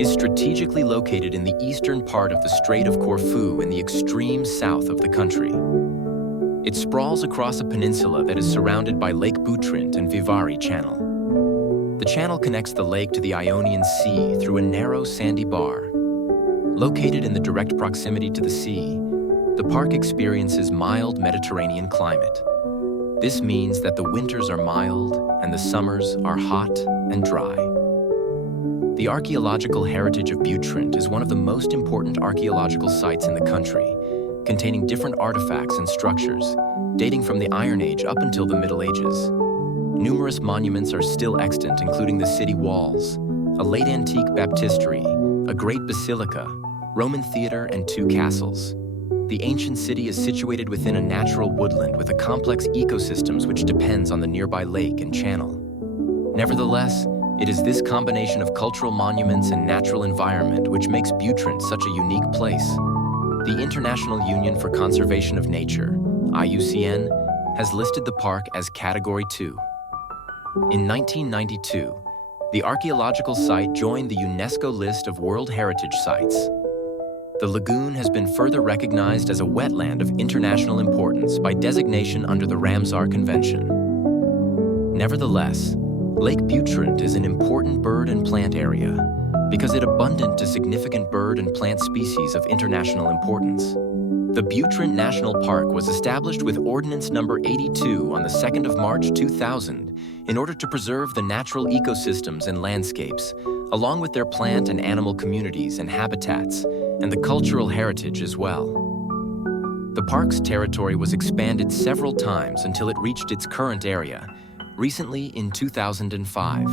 is strategically located in the eastern part of the Strait of Corfu in the extreme south of the country. It sprawls across a peninsula that is surrounded by Lake Butrint and Vivari Channel. The channel connects the lake to the Ionian Sea through a narrow sandy bar. Located in the direct proximity to the sea, the park experiences mild Mediterranean climate. This means that the winters are mild and the summers are hot and dry. The archaeological heritage of Butrint is one of the most important archaeological sites in the country, containing different artifacts and structures, dating from the Iron Age up until the Middle Ages. Numerous monuments are still extant, including the city walls, a late antique baptistery, a great basilica, Roman theater, and 2 castles. The ancient city is situated within a natural woodland with a complex ecosystems which depends on the nearby lake and channel. Nevertheless, it is this combination of cultural monuments and natural environment which makes Butrint such a unique place. The International Union for Conservation of Nature, IUCN, has listed the park as Category 2. In 1992, the archaeological site joined the UNESCO list of World Heritage Sites. The lagoon has been further recognized as a wetland of international importance by designation under the Ramsar Convention. Nevertheless, Lake Butrint is an important bird and plant area because it is abundant to significant bird and plant species of international importance. The Butrint National Park was established with Ordinance Number 82 on the 2nd of March 2000 in order to preserve the natural ecosystems and landscapes, along with their plant and animal communities and habitats, and the cultural heritage as well. The park's territory was expanded several times until it reached its current area, recently in 2005.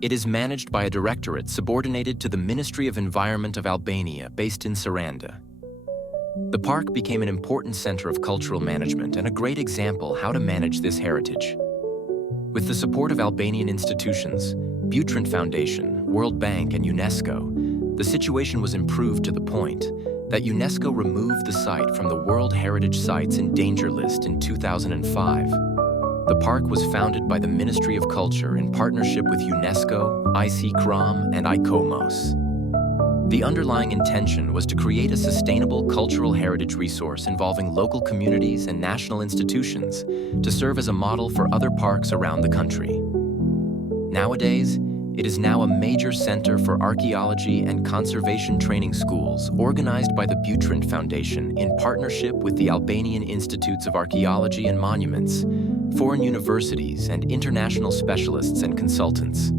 It is managed by a directorate subordinated to the Ministry of Environment of Albania, based in Saranda. The park became an important center of cultural management and a great example how to manage this heritage. With the support of Albanian institutions, Butrint Foundation, World Bank, and UNESCO, the situation was improved to the point that UNESCO removed the site from the World Heritage Sites in Danger List in 2005. The park was founded by the Ministry of Culture in partnership with UNESCO, ICCROM, and ICOMOS. The underlying intention was to create a sustainable cultural heritage resource involving local communities and national institutions to serve as a model for other parks around the country. Nowadays, it is now a major center for archaeology and conservation training schools organized by the Butrint Foundation in partnership with the Albanian Institutes of Archaeology and Monuments, foreign universities, and international specialists and consultants.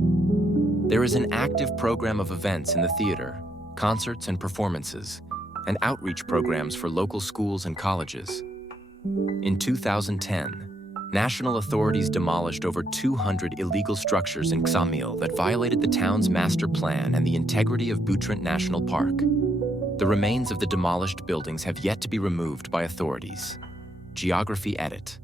There is an active program of events in the theater, concerts and performances, and outreach programs for local schools and colleges. In 2010, national authorities demolished over 200 illegal structures in Ksamil that violated the town's master plan and the integrity of Butrint National Park. The remains of the demolished buildings have yet to be removed by authorities. Geography edit.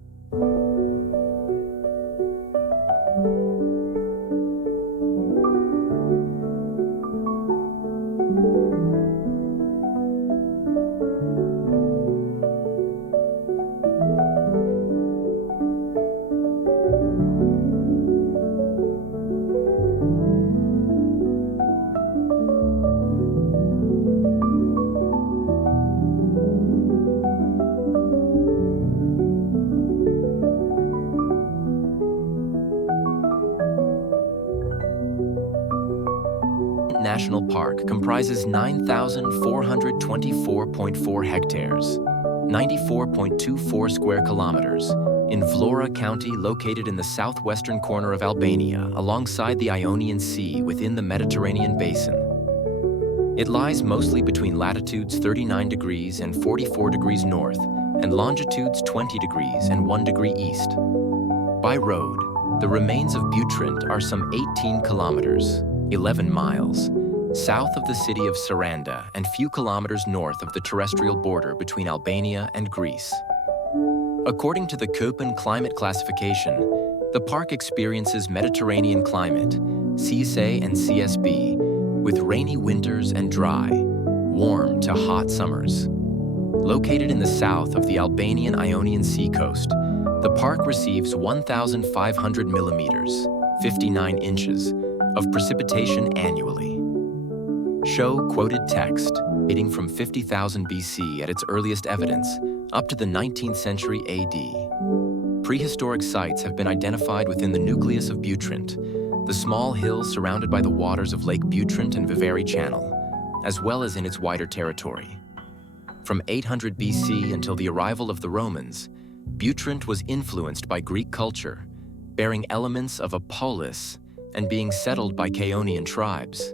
National Park comprises 9,424.4 hectares, 94.24 square kilometers, in Vlora County, located in the southwestern corner of Albania, alongside the Ionian Sea within the Mediterranean basin. It lies mostly between latitudes 39 degrees and 44 degrees north, and longitudes 20 degrees and 1 degree east. By road, the remains of Butrint are some 18 kilometers, 11 miles, south of the city of Saranda and few kilometers north of the terrestrial border between Albania and Greece. According to the Köppen climate classification, the park experiences Mediterranean climate, CSA and CSB, with rainy winters and dry, warm to hot summers. Located in the south of the Albanian Ionian Sea coast, the park receives 1,500 millimeters, 59 inches, of precipitation annually. show quoted text dating from 50,000 BC at its earliest evidence up to the 19th century AD. Prehistoric sites have been identified within the nucleus of Butrint, the small hills surrounded by the waters of Lake Butrint and Viveri Channel, as well as in its wider territory. From 800 BC until the arrival of the Romans, Butrint was influenced by Greek culture, bearing elements of a polis and being settled by Chaonian tribes.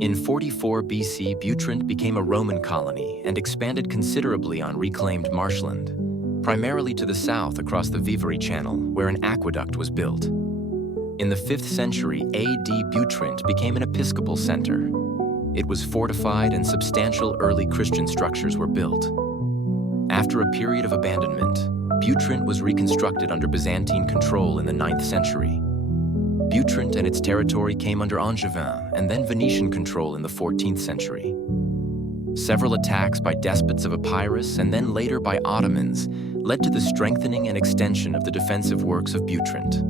In 44 BC, Butrint became a Roman colony and expanded considerably on reclaimed marshland, primarily to the south across the Viveri Channel, where an aqueduct was built. In the 5th century AD, Butrint became an episcopal center. It was fortified and substantial early Christian structures were built. After a period of abandonment, Butrint was reconstructed under Byzantine control in the 9th century. Butrint and its territory came under Angevin and then Venetian control in the 14th century. Several attacks by despots of Epirus and then later by Ottomans led to the strengthening and extension of the defensive works of Butrint.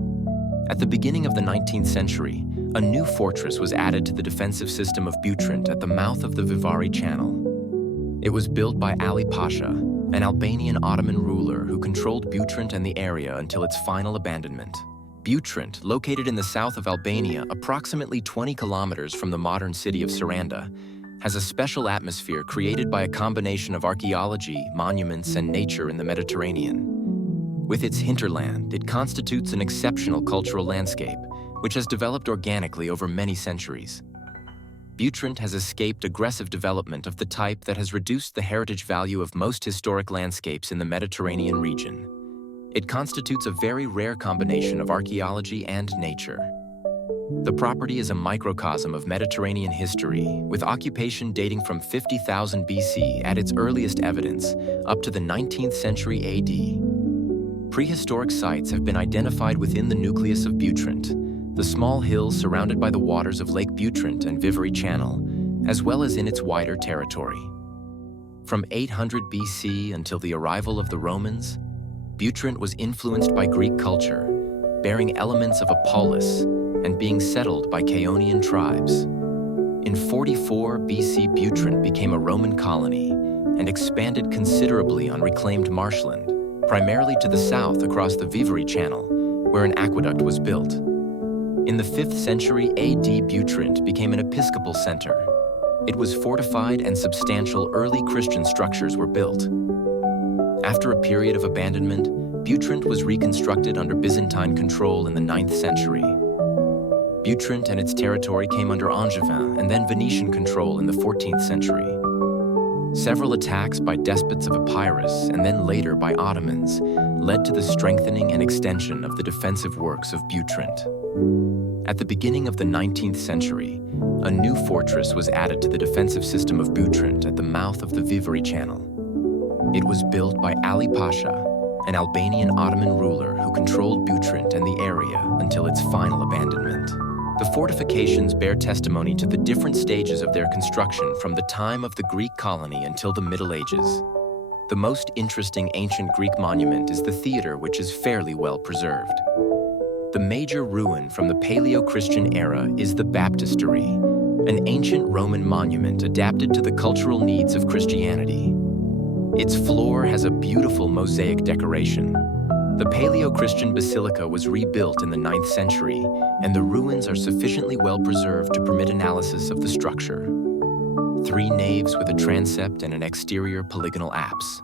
At the beginning of the 19th century, a new fortress was added to the defensive system of Butrint at the mouth of the Viveri Channel. It was built by Ali Pasha, an Albanian Ottoman ruler who controlled Butrint and the area until its final abandonment. Butrint, located in the south of Albania, approximately 20 kilometers from the modern city of Saranda, has a special atmosphere created by a combination of archaeology, monuments, and nature in the Mediterranean. With its hinterland, it constitutes an exceptional cultural landscape, which has developed organically over many centuries. Butrint has escaped aggressive development of the type that has reduced the heritage value of most historic landscapes in the Mediterranean region. It constitutes a very rare combination of archaeology and nature. The property is a microcosm of Mediterranean history, with occupation dating from 50,000 BC at its earliest evidence up to the 19th century AD. Prehistoric sites have been identified within the nucleus of Butrint, the small hills surrounded by the waters of Lake Butrint and Viveri Channel, as well as in its wider territory. From 800 BC until the arrival of the Romans, Butrint was influenced by Greek culture, bearing elements of a polis and being settled by Chaonian tribes. In 44 BC, Butrint became a Roman colony and expanded considerably on reclaimed marshland, primarily to the south across the Viveri Channel, where an aqueduct was built. In the 5th century AD, Butrint became an episcopal center. It was fortified and substantial early Christian structures were built. After a period of abandonment, Butrint was reconstructed under Byzantine control in the 9th century. Butrint and its territory came under Angevin and then Venetian control in the 14th century. Several attacks by despots of Epirus and then later by Ottomans led to the strengthening and extension of the defensive works of Butrint. At the beginning of the 19th century, a new fortress was added to the defensive system of Butrint at the mouth of the Viveri Channel. It was built by Ali Pasha, an Albanian Ottoman ruler who controlled Butrint and the area until its final abandonment. The fortifications bear testimony to the different stages of their construction from the time of the Greek colony until the Middle Ages. The most interesting ancient Greek monument is the theater, which is fairly well preserved. The major ruin from the Paleo-Christian era is the baptistery, an ancient Roman monument adapted to the cultural needs of Christianity. Its floor has a beautiful mosaic decoration. The Paleo-Christian basilica was rebuilt in the 9th century, and the ruins are sufficiently well preserved to permit analysis of the structure. 3 naves with a transept and an exterior polygonal apse.